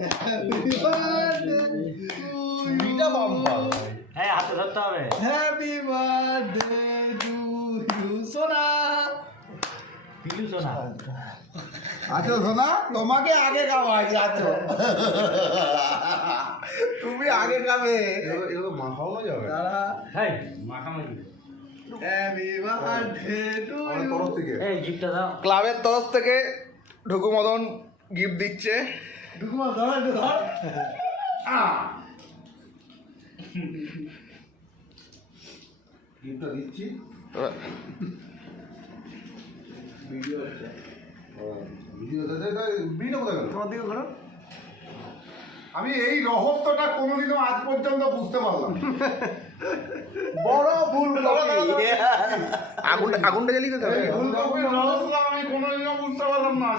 Happy birthday এটা bumper. হ্যাঁ হাতে ধরতে হবে। হ্যাপি বার্থডে টু ইউ সোনা। পিলু সোনা। আচ্ছা সোনা তোমাকে আগে খাওয়াই আছো, তুমি আগে খাবে। এগুলো মাখাও না যাবে দাঁড়া। হ্যাঁ মাখামাখি। Happy birthday to you. তরফ থেকে এই গিফটটা দাও। ক্লাবের তরফ থেকে ঢুকু মদন গিফট দিচ্ছে। ঢুকুমা ধর একটু ধর। গিফটটা দিচ্ছি। ভিডিও হচ্ছে। ভিডিও কোথায় গেল? তোমার দিকে ঘোরো। আমি এই রহস্যটা কোনোদিনও আজ পর্যন্ত বুঝতে পারলাম না। বড় ভুল আগুনটা জ্বালিয়ে দিতে হবে। ভুল রহস্য আমি কোনোদিনও বুঝতে পারলাম না।